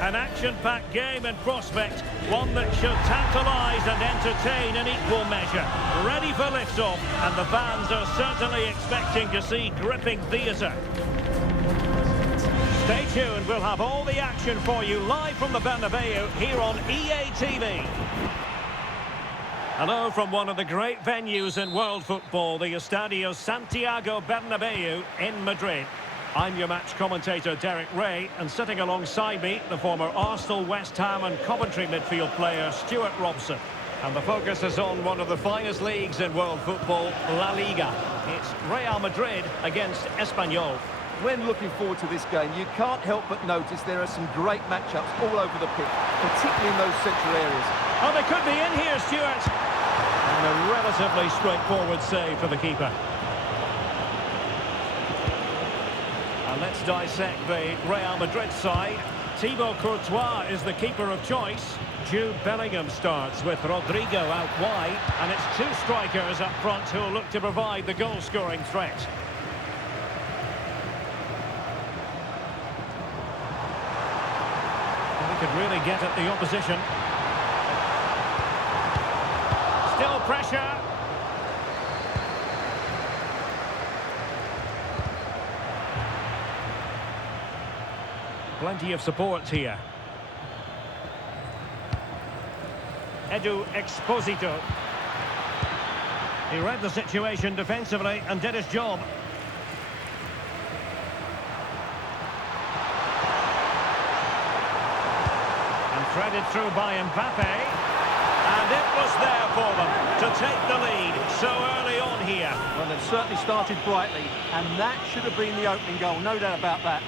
An action-packed game in prospect, one that should tantalise and entertain in equal measure. Ready for liftoff, and the fans are certainly expecting to see gripping theatre. Stay tuned, we'll have all the action for you live from the Bernabeu here on EA TV. Hello from one of the great venues in world football, the Estadio Santiago Bernabeu in Madrid. I'm your match commentator Derek Ray, and sitting alongside me, the former Arsenal, West Ham and Coventry midfield player Stuart Robson. And the focus is on one of the finest leagues in world football, La Liga. It's Real Madrid against Espanyol. When looking forward to this game, you can't help but notice there are some great matchups all over the pitch, particularly in those central areas. Oh, they could be in here, Stuart. And a relatively straightforward save for the keeper. And let's dissect the Real Madrid side. Thibaut Courtois is the keeper of choice. Jude Bellingham starts with Rodrigo out wide. And it's two strikers up front who will look to provide the goal-scoring threat. Well, he could really get at the opposition. Still pressure. Plenty of support here. Edu Exposito. He read the situation defensively and did his job. And threaded through by Mbappe. And it was there for them to take the lead so early on here. Well, they've certainly started brightly, and that should have been the opening goal, no doubt about that.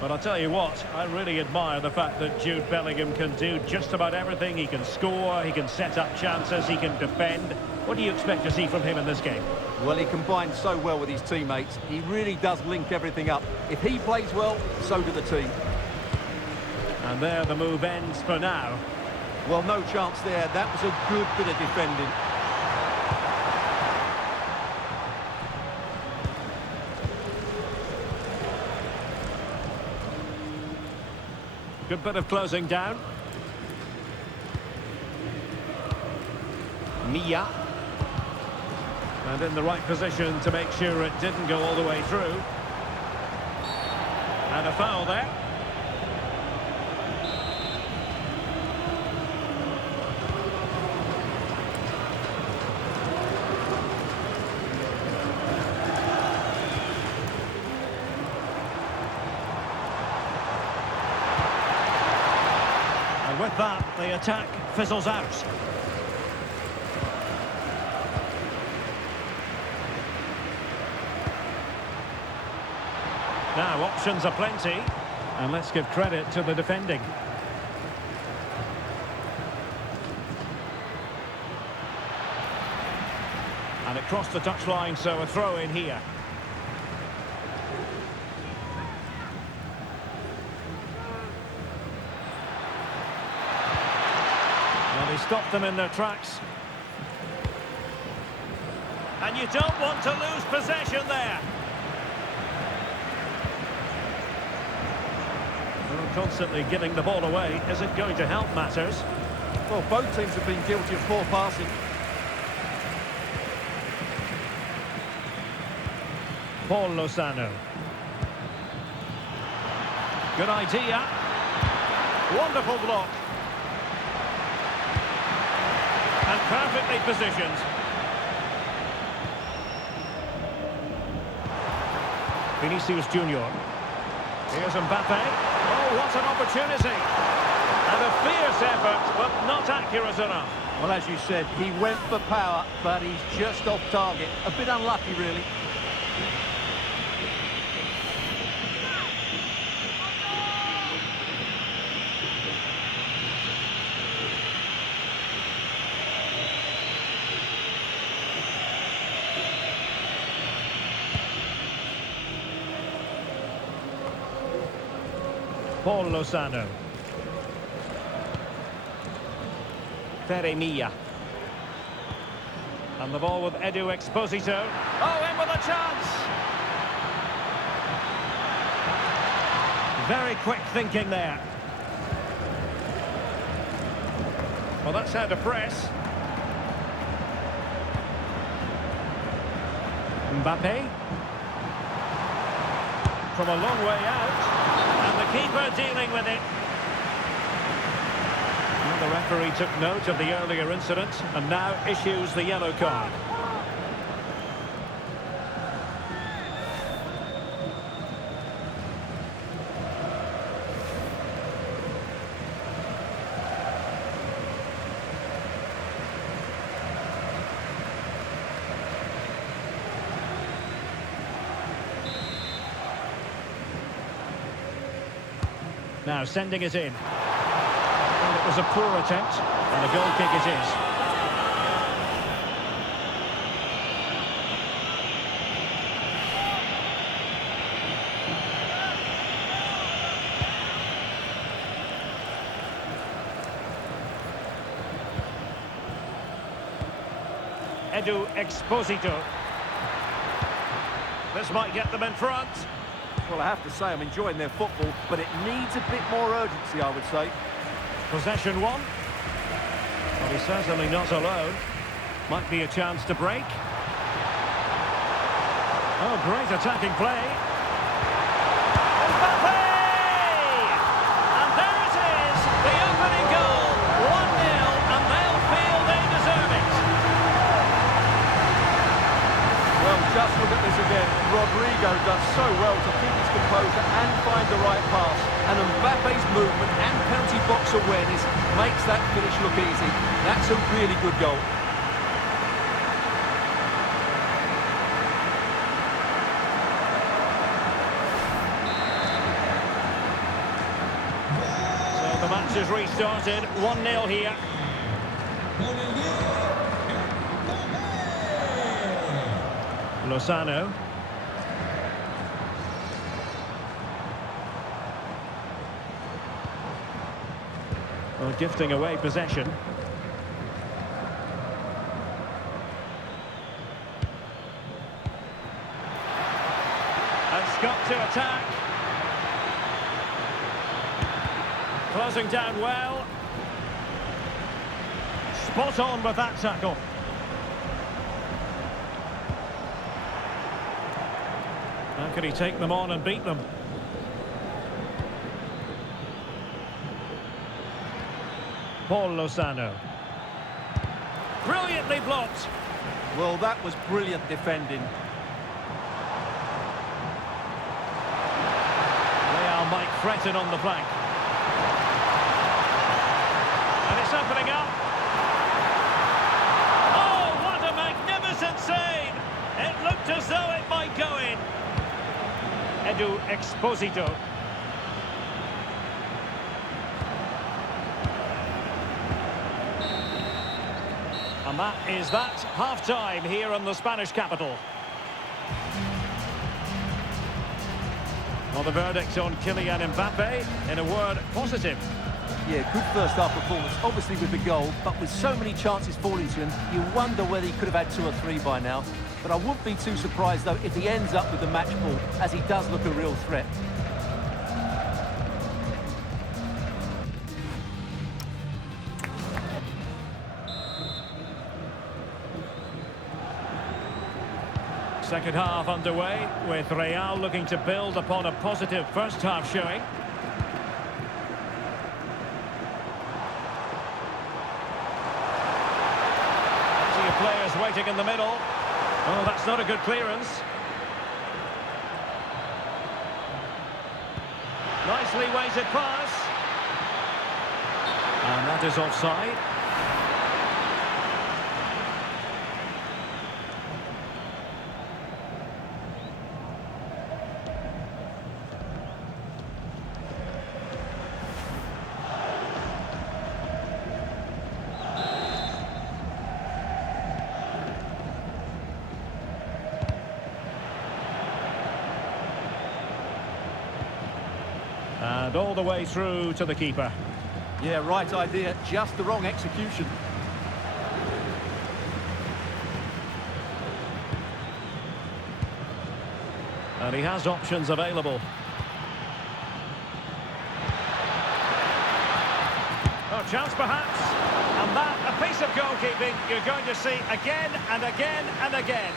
But I'll tell you what, I really admire the fact that Jude Bellingham can do just about everything. He can score, he can set up chances, he can defend. What do you expect to see from him in this game? Well, he combines so well with his teammates. He really does link everything up. If he plays well, so do the team. And there the move ends for now. Well, no chance there. That was a good bit of defending. Good bit of closing down. Mia. And in the right position to make sure it didn't go all the way through. And a foul there. With that, the attack fizzles out. Now, options are plenty. And let's give credit to the defending. And it crossed the touchline, so a throw in here. He stopped them in their tracks. And you don't want to lose possession there. Well, constantly giving the ball away isn't going to help matters. Well, both teams have been guilty of poor passing. Paul Lozano. Good idea. Wonderful block. And perfectly positioned. Vinicius Junior. Here's Mbappe. Oh, what an opportunity. And a fierce effort, but not accurate enough. Well, as you said, he went for power, but he's just off target. A bit unlucky, really. Paul Lozano. Mia. And the ball with Edu Exposito. Oh, in with a chance! Very quick thinking there. Well, that's how to press. Mbappe. From a long way out. And the keeper dealing with it. The referee took note of the earlier incident and now issues the yellow card. Now sending it in. It was a poor attempt, and a goal kick it is. Edu Exposito. This might get them in front. Well, I have to say I'm enjoying their football, but it needs a bit more urgency, I would say. Possession one. Well, he's certainly not alone. Might be a chance to break. Oh, great attacking play. Mbappe! And there it is, the opening goal. 1-0, and they'll feel they deserve it. Well, just look at this again. Rodrigo does so well to keep his composure and find the right pass. And Mbappe's movement and penalty box awareness makes that finish look easy. That's a really good goal. So the match has restarted. 1-0 here. Lozano. Well, gifting away possession. And Scott to attack. Closing down well. Spot on with that tackle. How can he take them on and beat them? Paul Lozano. Brilliantly blocked. Well, that was brilliant defending. Real might threaten on the flank. And it's opening up. Oh, what a magnificent save! It looked as though it might go in. Edu Exposito. And that is that, half-time here in the Spanish capital. Well, the verdict on Kylian Mbappe, in a word, positive. Yeah, good first-half performance, obviously with the goal, but with so many chances falling to him, you wonder whether he could have had 2 or 3 by now. But I wouldn't be too surprised, though, if he ends up with the match ball, as he does look a real threat. Second half underway, with Real looking to build upon a positive first half showing. See your players waiting in the middle. Oh, that's not a good clearance. Nicely weighted pass. And that is offside. And all the way through to the keeper. Yeah, right idea, just the wrong execution. And he has options available. Oh, chance perhaps. And that, a piece of goalkeeping you're going to see again and again and again.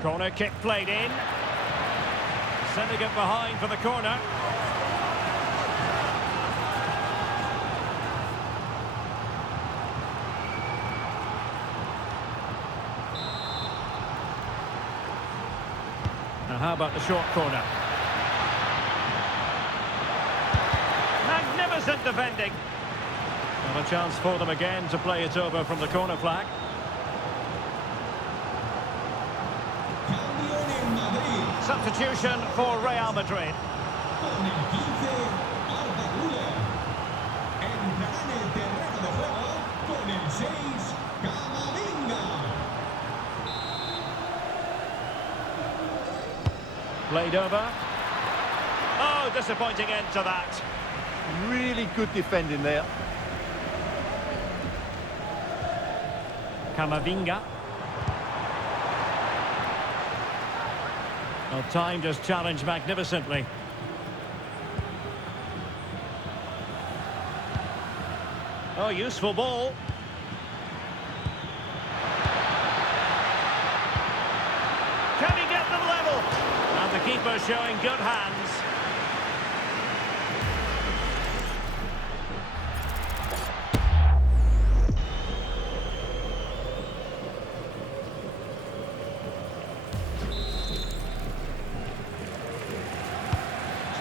Corner kick played in. Sending it behind for the corner. Now how about the short corner? Magnificent defending. And a chance for them again to play it over from the corner flag. Substitution for Real Madrid. Played over. Oh, disappointing end to that. Really good defending there. Camavinga. Well, timed his challenge magnificently. Oh, useful ball. Can he get them level? And the keeper showing good hands.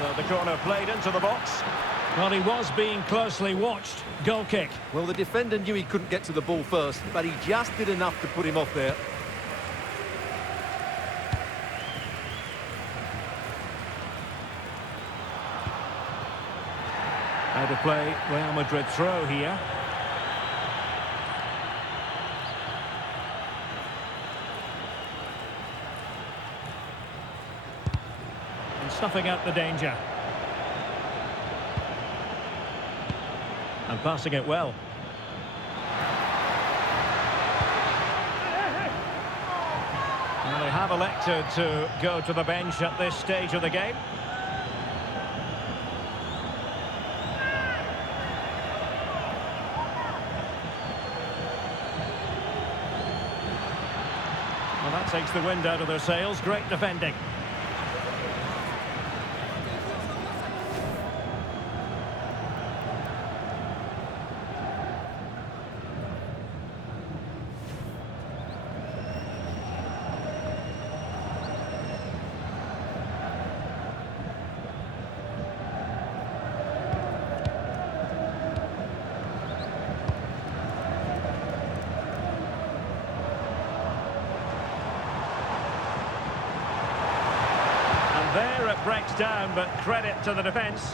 So the corner played into the box. Well, he was being closely watched. Goal kick. Well, the defender knew he couldn't get to the ball first, but he just did enough to put him off there. How to play Real Madrid throw here. And snuffing out the danger. And passing it well. Well, they have elected to go to the bench at this stage of the game. Well, that takes the wind out of their sails. Great defending. There it breaks down, but credit to the defence.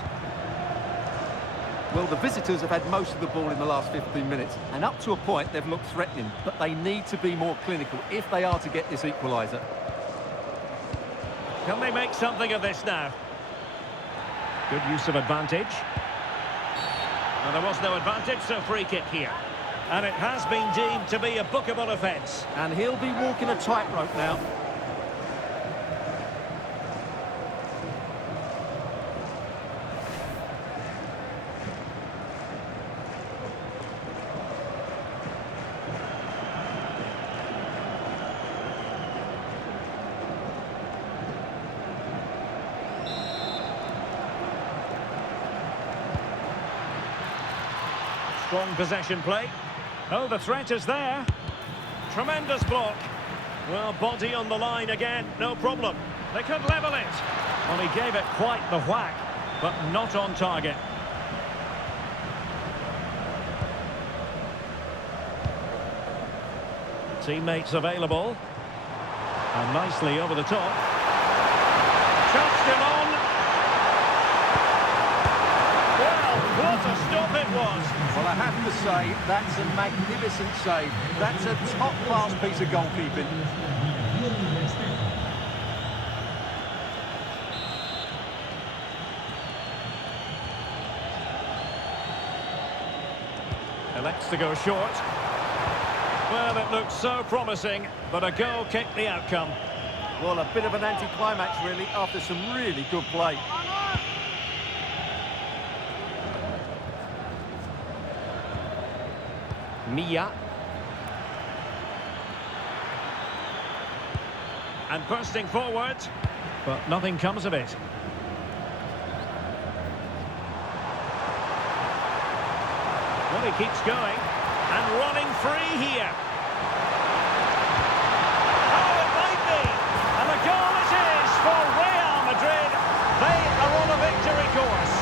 Well, the visitors have had most of the ball in the last 15 minutes, and up to a point they've looked threatening, but they need to be more clinical if they are to get this equaliser. Can they make something of this now? Good use of advantage. And there was no advantage, so free kick here. And it has been deemed to be a bookable offence. And he'll be walking a tightrope now. Strong possession play. Oh, the threat is there. Tremendous block. Well, body on the line again, no problem. They could level it. Well, he gave it quite the whack, but not on target. Teammates available. And nicely over the top. Shot still on. Well, what a stop it was. Well, I have to say, that's a magnificent save. That's a top-class piece of goalkeeping. Elects to go short. Well, it looked so promising, but a goal kicked the outcome. Well, a bit of an anticlimax, really, after some really good play. Mia. And bursting forward, but nothing comes of it. Well, he keeps going, and running free here. Oh, it might be! And a goal it is for Real Madrid. They are on a victory course.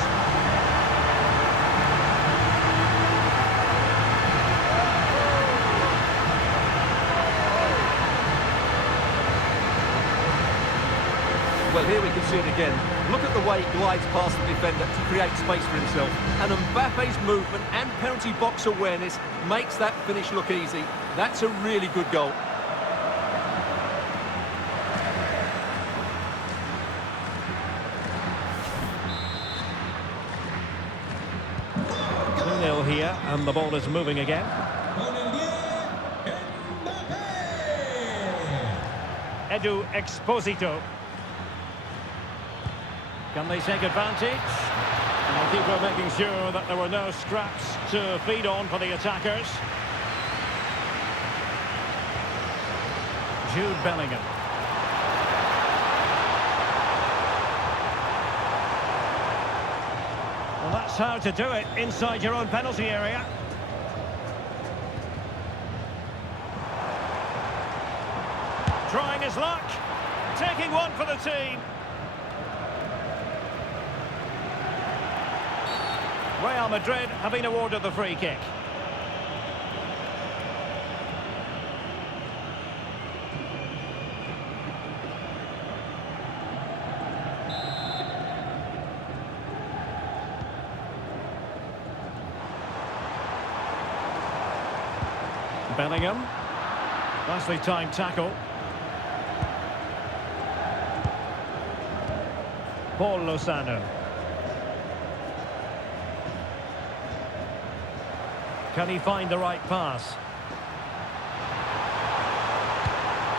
Well, here we can see it again. Look at the way he glides past the defender to create space for himself. And Mbappe's movement and penalty box awareness makes that finish look easy. That's a really good goal. Nil here, and the ball is moving again. Edu Exposito. Can they take advantage? And the keeper making sure that there were no scraps to feed on for the attackers. Jude Bellingham. Well, that's how to do it inside your own penalty area. Trying his luck. Taking one for the team. Real Madrid have been awarded the free kick. Bellingham. Nicely timed tackle. Paul Lozano. Can he find the right pass?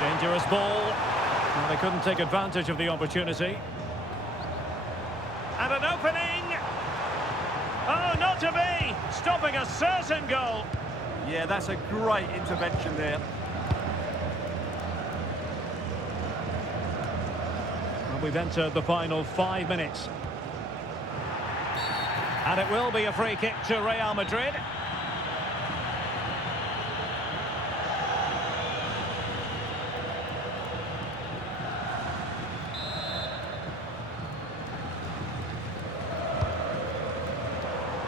Dangerous ball. Well, they couldn't take advantage of the opportunity. And an opening! Oh, not to be! Stopping a certain goal. Yeah, that's a great intervention there. And we've entered the final 5 minutes. And it will be a free kick to Real Madrid.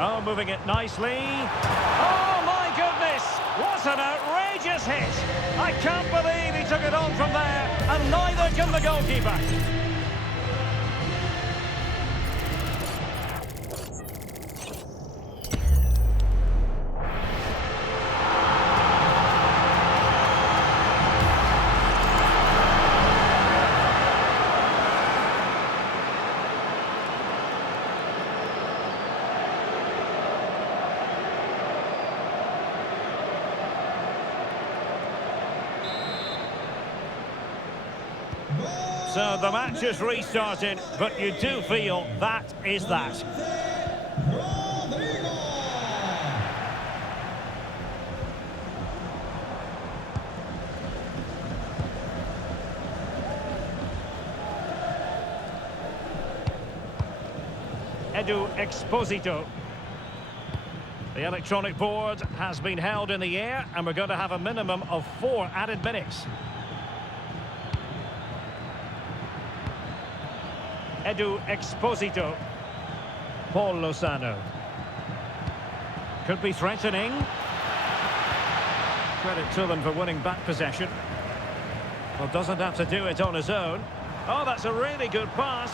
Oh, moving it nicely. Oh, my goodness! What an outrageous hit! I can't believe he took it on from there, and neither can the goalkeeper. So the match is restarted, but you do feel that is that. Edu Exposito. The electronic board has been held in the air, and we're going to have a minimum of 4 added minutes. Edu Exposito. Paul Lozano. Could be threatening. Credit to them for winning back possession. Well, doesn't have to do it on his own. Oh, that's a really good pass.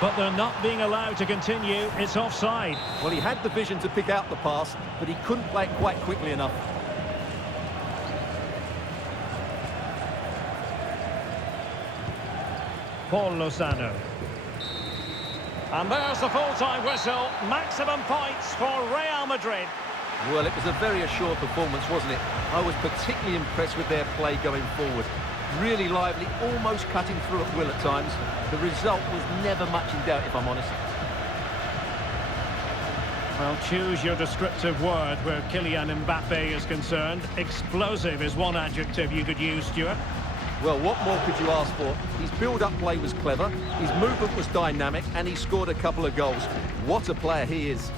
But they're not being allowed to continue. It's offside. Well, he had the vision to pick out the pass, but he couldn't play it quite quickly enough. Paul Lozano. And there's the full-time whistle. Maximum points for Real Madrid. Well, it was a very assured performance, wasn't it? I was particularly impressed with their play going forward. Really lively, almost cutting through at will at times. The result was never much in doubt, if I'm honest. Well, choose your descriptive word where Kylian Mbappe is concerned. Explosive is one adjective you could use, Stuart. Well, what more could you ask for? His build-up play was clever, his movement was dynamic, and he scored a couple of goals. What a player he is.